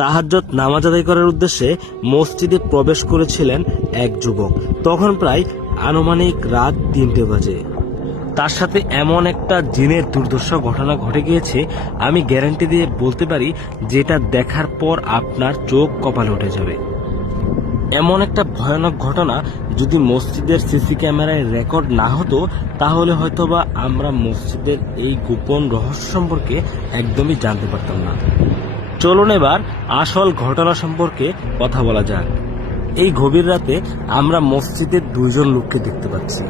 তাহাজ্জুদ নামাজ আদায় করার উদ্দেশ্যে মসজিদে প্রবেশ করেছিলেন এক যুবক। তখন প্রায় আনুমানিক রাত 3টে বাজে। তার সাথে এমন একটা জিনের দুর্ধর্ষ ঘটনা ঘটে গিয়েছে, আমি গ্যারান্টি দিয়ে বলতে পারি যেটা দেখার পর আপনার চোখ কপালে উঠে যাবে। এমন একটা ভয়ানক ঘটনা যদি মসজিদের সিসি ক্যামেরায় রেকর্ড না হতো, তাহলে হয়তোবা আমরা মসজিদের এই গোপন রহস্য সম্পর্কে একদমই জানতে পারতাম না। চলুন এবার আসল ঘটনা সম্পর্কে কথা বলা যাক। এই গভীর রাতে আমরা মসজিদের 2জন লোককে দেখতে পাচ্ছি।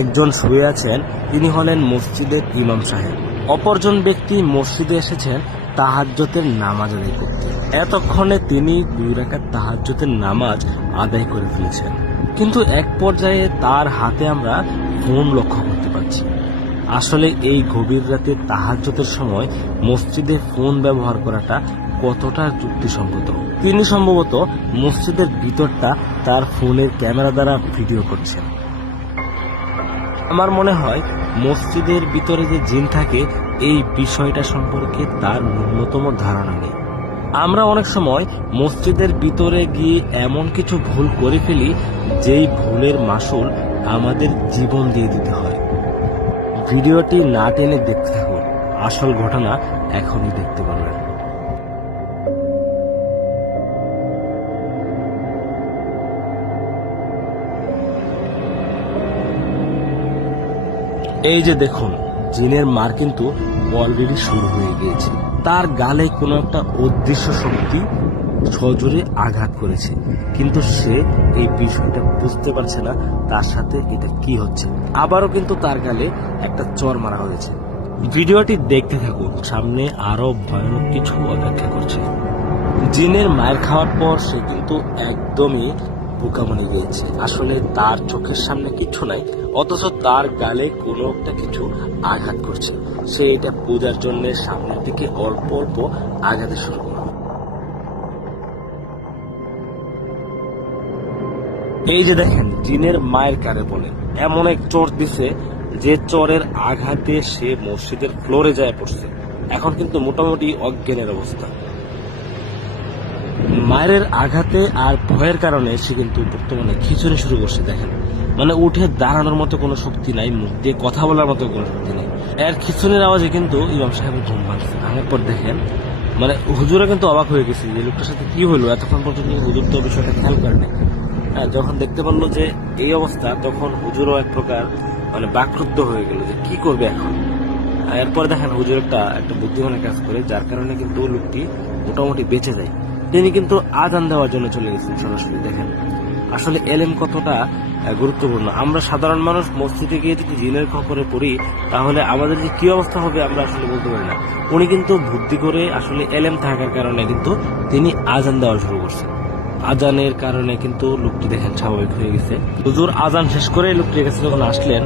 একজন শুয়ে আছেন, তিনি হলেন মসজিদের ইমাম সাহেব। অপরজন ব্যক্তি মসজিদে এসেছেন তাহাজ্জুদের নামাজ আদায় করতে। এতক্ষণে তিনি 2 রাকাত তাহাজ্জুদের নামাজ আদায় করে ফেলেছেন। কিন্তু এক পর্যায়ে তার হাতে আমরা ফোন লক্ষ্য করতে পারছি। আসলে এই গভীর রাতে তাহাজ্জুদের সময় মসজিদে ফোন ব্যবহার করাটা কতটা যুক্তিসঙ্গত। তিনি সম্ভবত মসজিদের ভিতরটা তার ফোনের ক্যামেরা দ্বারা ভিডিও করছেন। আমার মনে হয় মসজিদের ভিতরে যে জিন থাকে, এই বিষয়টা সম্পর্কে তার ন্যূনতম ধারণা নেই। আমরা অনেক সময় মসজিদের ভিতরে গিয়ে এমন কিছু ভুল করে ফেলি, যেই ভুলের মাসুল আমাদের জীবন দিয়ে দিতে হয়। ভিডিওটি না টেনে দেখতে থাকুন, আসল ঘটনা এখনই দেখতে পারবেন। এই যে দেখুন, জিনের মার কিন্তু অলরেডি শুরু হয়ে গিয়েছে। তার গালে কোনো একটা অদৃশ্য শক্তি সজোরে আঘাত করেছে, কিন্তু সে এই বিষয়টা বুঝতে পারছে না তার সাথে এটা কি হচ্ছে। আবারও কিন্তু তার গালে একটা চড় মারা হয়েছে। ভিডিওটি দেখতে থাকুন, সামনে আরো ভয়ানক কিছু অপেক্ষা করছে। জিনের মায়ের খাওয়ার পর সে কিন্তু একদমই বোকা মনে গিয়েছে। আসলে তার চোখের সামনে কিছু নাই, অথচ তার গালে কোনো একটা কিছু আঘাত করছে। সে এটা বোঝার জন্য সামনের দিকে অল্প অল্প আঘাতে শুরু করল। এই যে দেখেন, জিনের মায়ের কারে বলে এমন এক চোর দিছে যে চোরের আঘাতে সে মসজিদের ফ্লোরে যায় পড়ছে। এখন কিন্তু মোটামুটি অজ্ঞানের অবস্থা। মায়ের আঘাতে আর ভয়ের কারণে সে কিন্তু বর্তমানে খিচুড়ি শুরু করছে। দেখেন, মানে উঠে দাঁড়ানোর মতো কোনো শক্তি নাই, মুখ দিয়ে কথা বলার মতো কোনো শক্তি নেই। এর খিচুড়ির আওয়াজে কিন্তু ইমাম সাহেবের ঘুম ভাঙছে। ভাঙার পর দেখেন, মানে হুজুরা কিন্তু অবাক হয়ে গেছে যে লোকটার সাথে কি হলো। এতক্ষণ পর্যন্ত হুজুর তো বিষয়টা খেয়াল করেনি। যখন দেখতে পারলো যে এই অবস্থা, তখন হুজুরও এক প্রকার মানে বাকরুদ্ধ হয়ে গেল যে কি করবে এখন। এরপর দেখেন হুজুর একটা বুদ্ধিমানের কাজ করে, যার কারণে কিন্তু লোকটি মোটামুটি বেঁচে যায়। তিনি কিন্তু আজান দেওয়ার জন্য চলে গেছেন সরাসরি। দেখেন আসলে এলেম কতটা গুরুত্বপূর্ণ। আমরা সাধারণ মানুষ মসজিদে গিয়ে যদি জিনের খবরে পড়ি, তাহলে আমাদের যে কি অবস্থা হবে আমরা আসলে বলতে পারি না। উনি কিন্তু বুদ্ধি করে আসলে এলেম থাকার কারণে কিন্তু তিনি আজান দেওয়া শুরু করছেন। আজানের কারণে কিন্তু লোকটি দেখেন স্বাভাবিক হয়ে গেছে। হুজুর আজান শেষ করে লোকটির কাছে যখন আসলেন,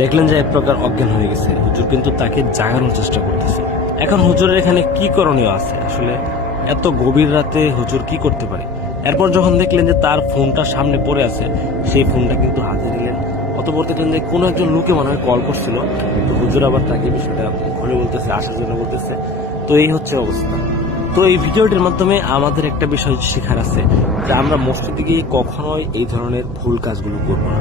দেখলেন যে এক প্রকার অজ্ঞান হয়ে গেছে। হুজুর কিন্তু তাকে জাগানোর চেষ্টা করতেছে। এখন হুজুরের এখানে কি করণীয় আছে? আসলে এত গভীর রাতে হুজুর কি করতে পারে? এরপর যখন দেখলেন যে তার ফোনটা সামনে পড়ে আছে, সেই ফোনটা কিন্তু হাতে নিলেন। অতঃপর দেখলেন যে কোনো একজন লোকে মনে হয় কল করছিল। তো হুজুর আবার তাকে বিষয়টা খুলে বলতেছে, আসার জন্য বলতেছে। তো এই হচ্ছে অবস্থা। তো এই ভিডিওটির মাধ্যমে আমাদের একটা বিষয় শেখার আছে যে আমরা মসজিদে গিয়ে কখনোই এই ধরনের ভুল কাজগুলো করবো না।